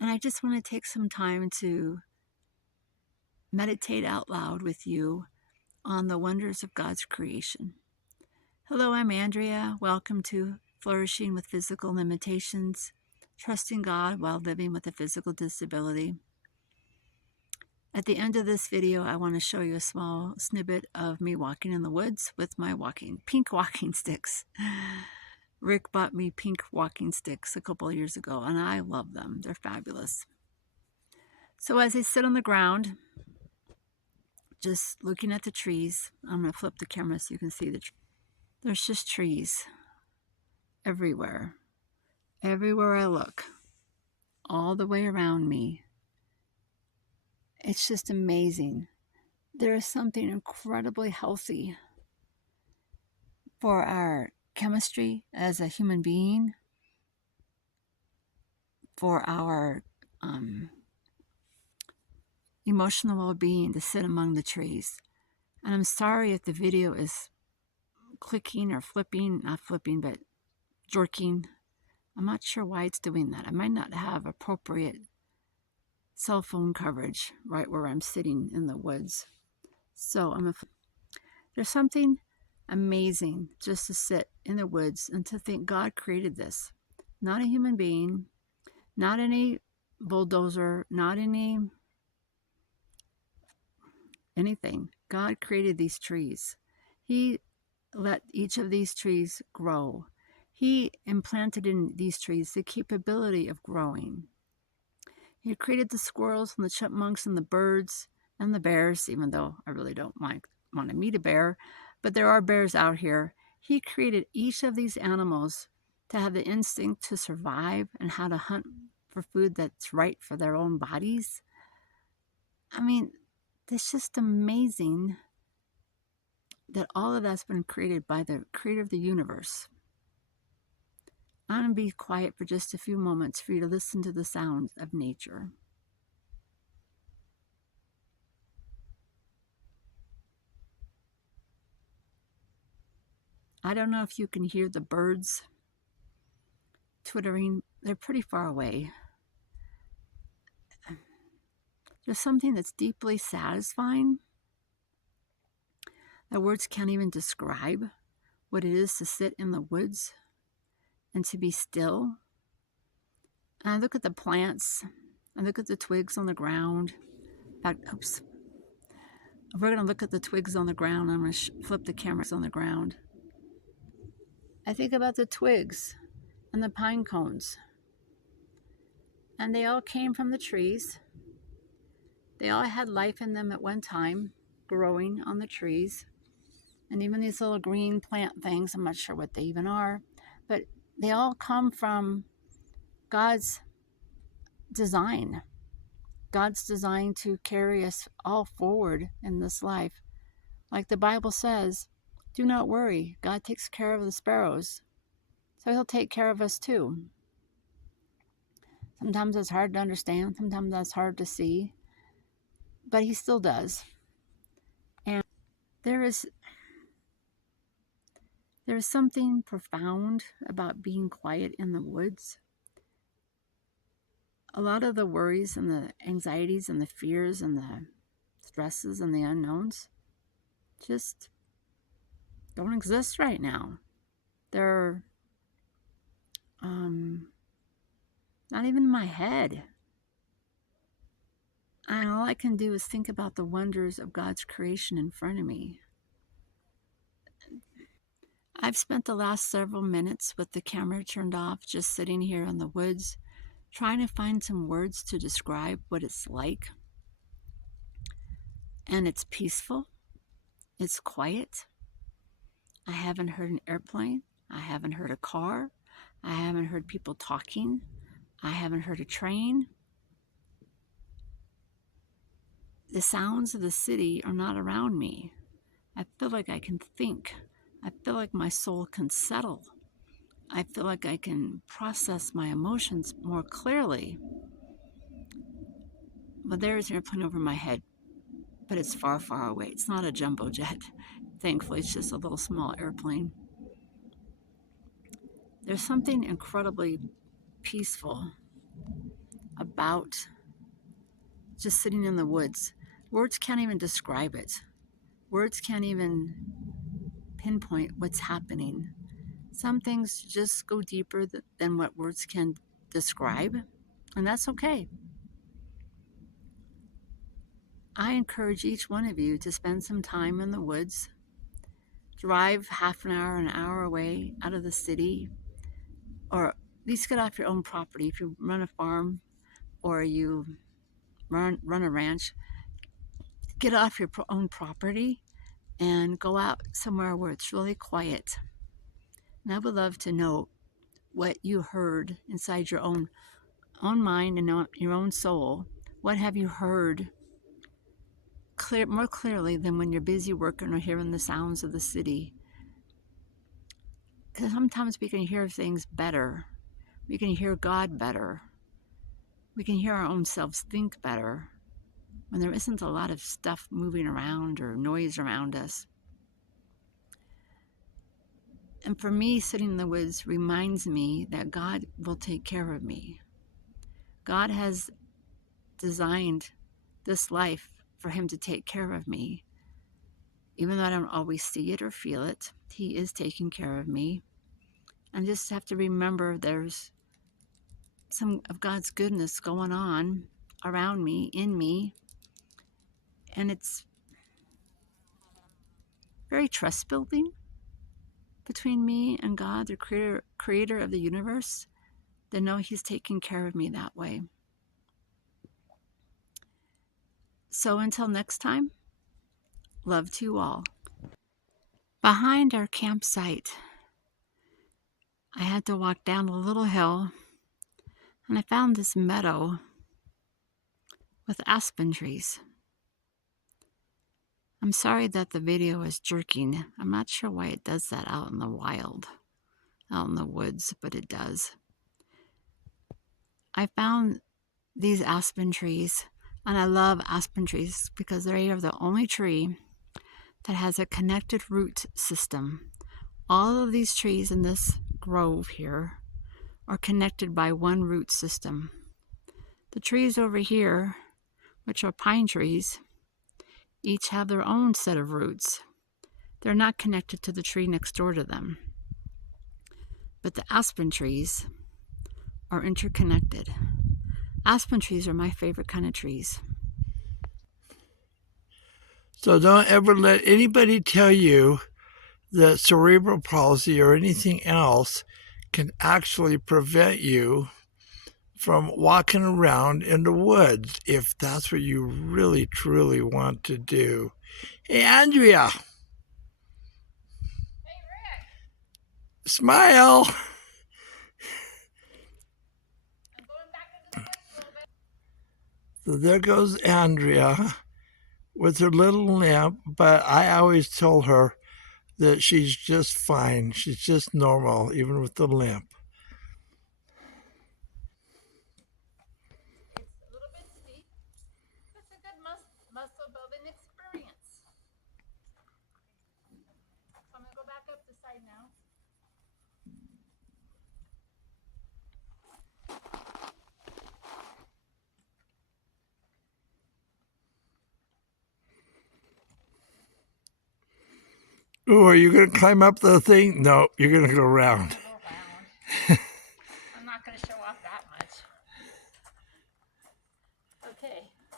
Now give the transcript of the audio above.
And I just want to take some time to meditate out loud with you on the wonders of God's creation. Hello, I'm Andrea. Welcome to Flourishing with Physical Limitations, Trusting God While Living with a Physical Disability. At the end of this video, I want to show you a small snippet of me walking in the woods with my pink walking sticks. Rick bought me pink walking sticks a couple of years ago, and I love them. They're fabulous. So as I sit on the ground, just looking at the trees, I'm going to flip the camera so you can see the trees. There's just trees everywhere. Everywhere I look, all the way around me. It's just amazing. There is something incredibly healthy for our chemistry as a human being, for our emotional well-being to sit among the trees. And I'm sorry if the video is clicking or flipping, not flipping, but jerking. I'm not sure why it's doing that. I might not have appropriate cell phone coverage right where I'm sitting in the woods. So there's something amazing just to sit in the woods and to think God created this. Not a human being, not any bulldozer, not anything. God created these trees. He let each of these trees grow. He implanted in these trees the capability of growing. He created the squirrels and the chipmunks and the birds and the bears, even though I really don't want to meet a bear, but there are bears out here. He created each of these animals to have the instinct to survive and how to hunt for food that's right for their own bodies. I mean, it's just amazing that all of that's been created by the creator of the universe. I'm going to be quiet for just a few moments for you to listen to the sounds of nature. I don't know if you can hear the birds twittering. They're pretty far away. There's something that's deeply satisfying that words can't even describe what it is to sit in the woods and to be still. And I look at the plants, I look at the twigs on the ground. In fact, oops. If we're going to look at the twigs on the ground, I'm going to flip the cameras on the ground. I think about the twigs and the pine cones. And they all came from the trees. They all had life in them at one time, growing on the trees. And even these little green plant things, I'm not sure what they even are, but they all come from God's design. God's design to carry us all forward in this life. Like the Bible says, do not worry. God takes care of the sparrows. So he'll take care of us too. Sometimes it's hard to understand. Sometimes that's hard to see. But he still does. And there is something profound about being quiet in the woods. A lot of the worries and the anxieties and the fears and the stresses and the unknowns just don't exist right now. They're not even in my head. And all I can do is think about the wonders of God's creation in front of me. I've spent the last several minutes with the camera turned off, just sitting here in the woods, trying to find some words to describe what it's like. And it's peaceful. It's quiet. I haven't heard an airplane. I haven't heard a car. I haven't heard people talking. I haven't heard a train. The sounds of the city are not around me. I feel like I can think. I feel like my soul can settle. I feel like I can process my emotions more clearly. But there's an airplane over my head, but it's far, far away. It's not a jumbo jet. Thankfully, it's just a little small airplane. There's something incredibly peaceful about just sitting in the woods. Words can't even describe it. Words can't even pinpoint what's happening. Some things just go deeper than what words can describe, and that's okay. I encourage each one of you to spend some time in the woods. Drive half an hour away out of the city, or at least get off your own property. If you run a farm or you run a ranch, get off your own property and go out somewhere where it's really quiet. And I would love to know what you heard inside your own mind and your own soul. What have you heard more clearly than when you're busy working or hearing the sounds of the city? Because sometimes we can hear things better. We can hear God better. We can hear our own selves think better when there isn't a lot of stuff moving around or noise around us. And for me, sitting in the woods reminds me that God will take care of me. God has designed this life for Him to take care of me. Even though I don't always see it or feel it, He is taking care of me. And just have to remember there's some of God's goodness going on around me, in me. And it's very trust building between me and God, the creator of the universe, to know He's taking care of me that way. So until next time, love to you all. Behind our campsite, I had to walk down a little hill, and I found this meadow with aspen trees. I'm sorry that the video is jerking. I'm not sure why it does that out in the wild, out in the woods, but it does. I found these aspen trees, and I love aspen trees because they are the only tree that has a connected root system. All of these trees in this grove here are connected by one root system. The trees over here, which are pine trees, each have their own set of roots. They're not connected to the tree next door to them. But the aspen trees are interconnected. Aspen trees are my favorite kind of trees. So don't ever let anybody tell you that cerebral palsy or anything else can actually prevent you from walking around in the woods if that's what you really, truly want to do. Hey, Andrea. Hey, Rick. Smile. I'm going back into the woods a little bit. So there goes Andrea with her little limp, but I always told her that she's just fine. She's just normal, even with the limp. It's a little bit steep. It's a good muscle building experience. So I'm going to go back up the side now. Oh, are you going to climb up the thing? No, you're going to go around. I'm not going to show off that much. Okay.